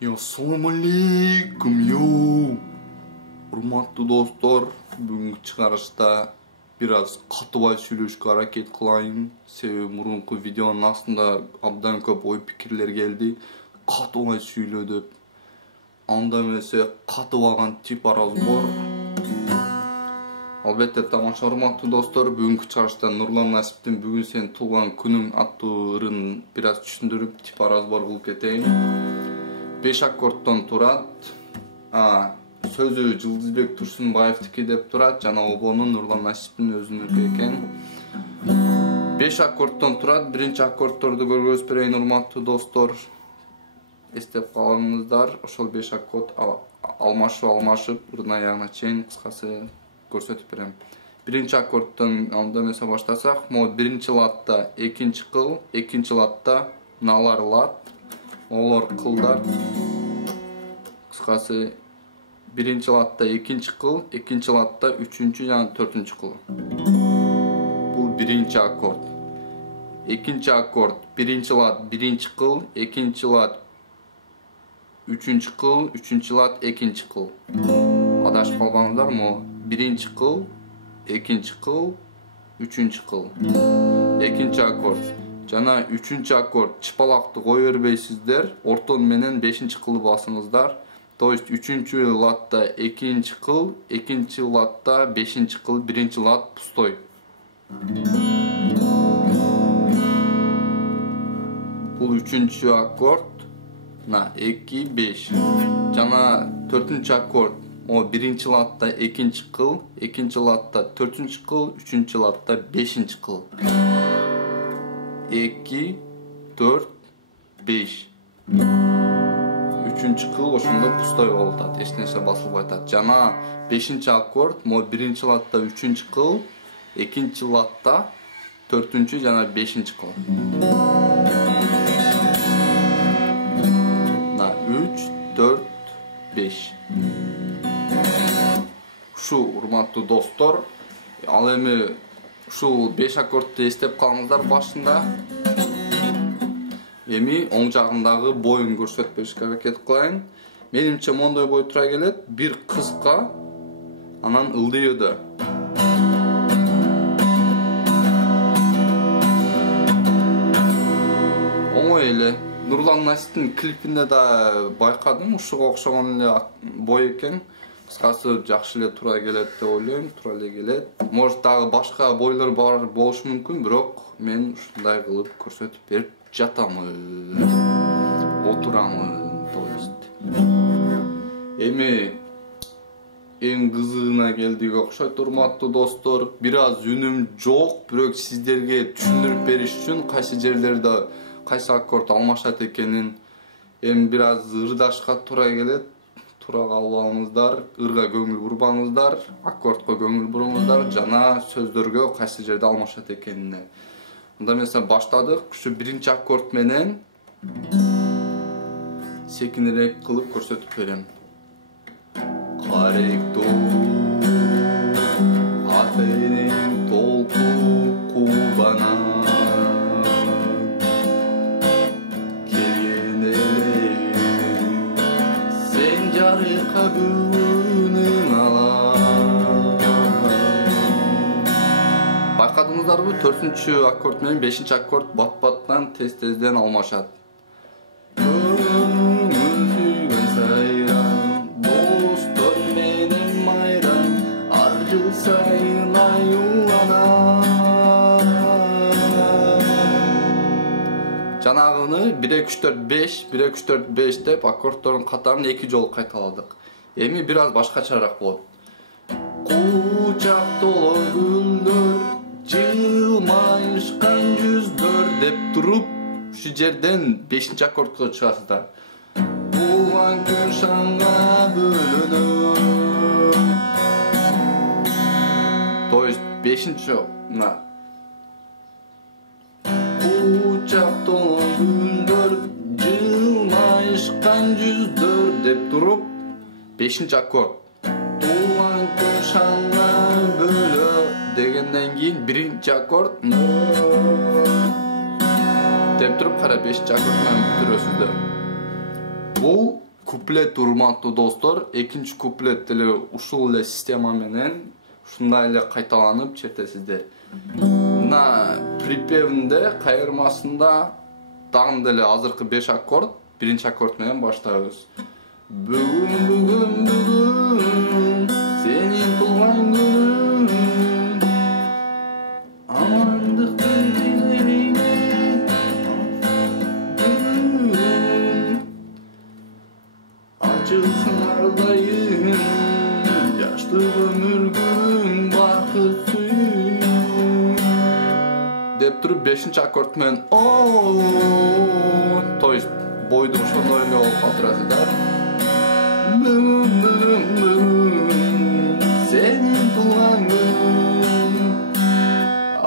Assalamu alaikum. Урматтуу достор, бүгүнкү чыгарышта бир аз катыбай сүйлөшкө аракет кылайын. Себеби мурунку видеонун астында абдан көп ой пикирлер келди. Катыбай сүйлө деп. Анда эмесе катыбаган тип разговор. Албетте тамаша урматтуу достор, бүгүнкү чыгарышта Нурлан Насиптин бүгүн сен туулган күнүң аттуу ырын бир аз түшүндүрүп тип разговор кылып кетейин. 5 аккордтон турат. Сөзү Жылдызбек Турсунбаевдики деп турат, жана обону Нурлан Насиптин өзүнүкү экен. 5 аккордтон турат. Биринчи аккордторду көргөзүп берейин урматтуу достор. Эстеп калыңыздар. Ошол 5 аккорд алмашып ырдын аягына чейин кыскасы көрсөтүп берем. Биринчи аккордтон анда эмесе баштасак, могу биринчи латта экинчи кыл, экинчи латта налар лат, олор кылдар. Кыскасы биринчи латта экинчи кыл, экинчи латта үчүнчү жана төртүнчү кыл. Бул биринчи аккорд. Экинчи аккорд биринчи лат биринчи кыл, экинчи лат үчүнчү кыл, үчүнчү лат экинчи кыл. Адашып калбаңыздар, могу биринчи кыл, экинчи кыл, үчүнчү кыл. Экинчи аккорд. Жана үчүнчү аккорд чыпалакты кое бербейсиздер, ортон менен бешинчи кылды басыңыздар. То есть үчүнчү латта экинчи кыл, экинчи латта бешинчи кыл, биринчи лат пустой. Бул үчүнчү аккорд на 2-5. Жана төртүнчү аккорд. О биринчи латта экинчи кыл, экинчи латта төртүнчү кыл, үчүнчү латта бешинчи кыл. 2, 4, 5. Үчүнчү кыл ошондо пустой болуп атат, эч нерсе басылбай атат. Жана бешинчи аккорд, могу биринчи латта үчүнчү кыл, экинчи латта төртүнчү жана бешинчи кыл. На 3, 4, 5. Ушу урматтуу достор, ал эми ушул 5 аккордду эстеп калыңыздар башында. Эми оң жагындагы боюн көрсөтүп беришке аракет кылайын. Менимче мондой бой тура келет, бир кыска, анан ылдыйды. Оңой эле. Нурлан Насиптин клипинде да байкадым, ушуга окшогон эле бой экен. Кыскасы жакшы эле тура келет деп ойлойм, тура эле келет. Может дагы башка бойлор бар болушу мүмкүн, бирок мен ушундай кылып көрсөтүп берип жатамын. Отурамын, то есть. Эми эң кызыгына келдик окшойт урматтуу достор. Бир аз үнүм жок, бирок сиздерге түшүндүрүп бериш үчүн кайсы жерлерде кайсы аккорд алмашат экенин эми бир аз ырдашка тура келет. Тура калбаңыздар, ырга көңүл бурбаңыздар, аккордко көңүл буруңуздар, жана сөздөргө кайсы жерде алмашат экенине. Анда эмесе баштадык. Ушу биринчи аккорд менен секинирээк кылып көрсөтүп берем. Каректоо атенин толку кубана жарыка бүгүнүң ала. Байкадыңыздарбы? 4-чү аккорд менен 5-чи аккорд бат-баттан тез-тезден алмашат. Көңүл сайран, достор менен майран, ар жыл сайын аюлана. Жанагыны 1-2-3-4-5, 1-2-3-4-5 деп аккордтордун катарын 2 жолу кайталадык. Эми бир аз башкачараак болот. Кучак толо гүлдөр, жылмайышкан жүздөр деп туруп, ушу жерден 5-чи аккордко чыгасыздар. Туулган күн шаңга бөлөнөт. То есть 5-чи Кучак толо күндөр, жылмайышкан жүздөр деп туруп, 5-чи аккорд. Туулган күн шаңга бөлө дегенден кийин 1-чи аккорд деп туруп, кара 5-чи аккорд менен бүтүрөсүздөр. Бул куплет урматтуу достор. Экинчи куплет деле ушул эле система менен ушундай эле кайталанып чертесиздер. Мына припевинде кайырмасында дагы деле азыркы 5 аккорд, биринчи аккорд менен баштайбыз. Бүгүн бүгүн бүгүн сенин туулган күнүң, амандыкты дилеймин. Açılsın ardayım, yaşlı ömürgün bakıt suyum. Деп туруп 5-чи аккорд менен то есть бойду ошондой эле болуп калтырасыздар. Бүгүн бүгүн бүгүн сенин туулган күнүң,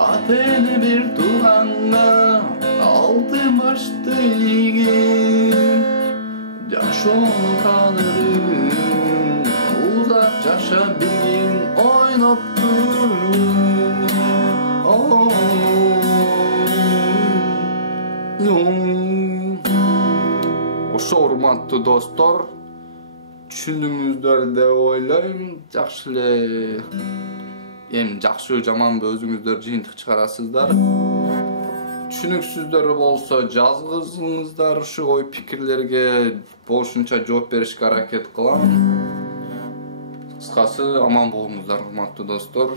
ата эне бир тууганга алтын башты ийген. Жашоонун кадырын узак жашап билгин ойноп күн. Ошо урматтуу достор, түшүндүңүздөр деп ойлойм. Жакшы эле эми жакшы жаманбы өзүңүздөр жыйынтык чыгарасыздар. Түшүнүксүздөр болсо жазгызыңыздар, ушу ой пикирлерге болушунча жооп беришке аракет кылам. Кыскасы аман болуңуздар урматтуу достор.